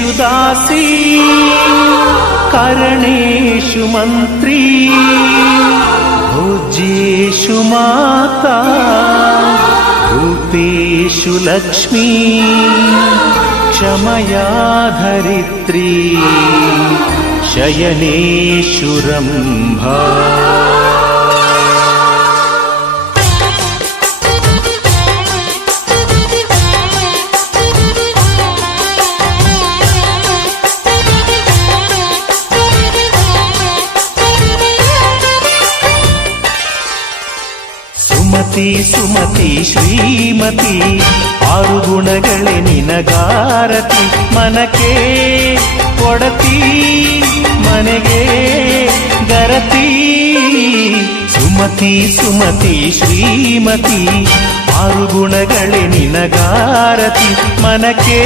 कर्मेषु दासी करणेषु मन्त्री भोज्येषु माता रूपेषु लक्ष्मी क्षमया धरित्री शयनेषु रम्भा। ಸುಮತಿ ಸುಮತಿ ಶ್ರೀಮತಿ ಆರು ಗುಣಗಳೇ ನಿನಗಾರತಿ ಮನಕ್ಕೆ ಒಡತಿ ಮನೆಗೆ ಗರತಿ ಸುಮತಿ ಸುಮತಿ ಶ್ರೀಮತಿ ಆರು ಗುಣಗಳೇ ನಿನಗಾರತಿ ಮನಕ್ಕೆ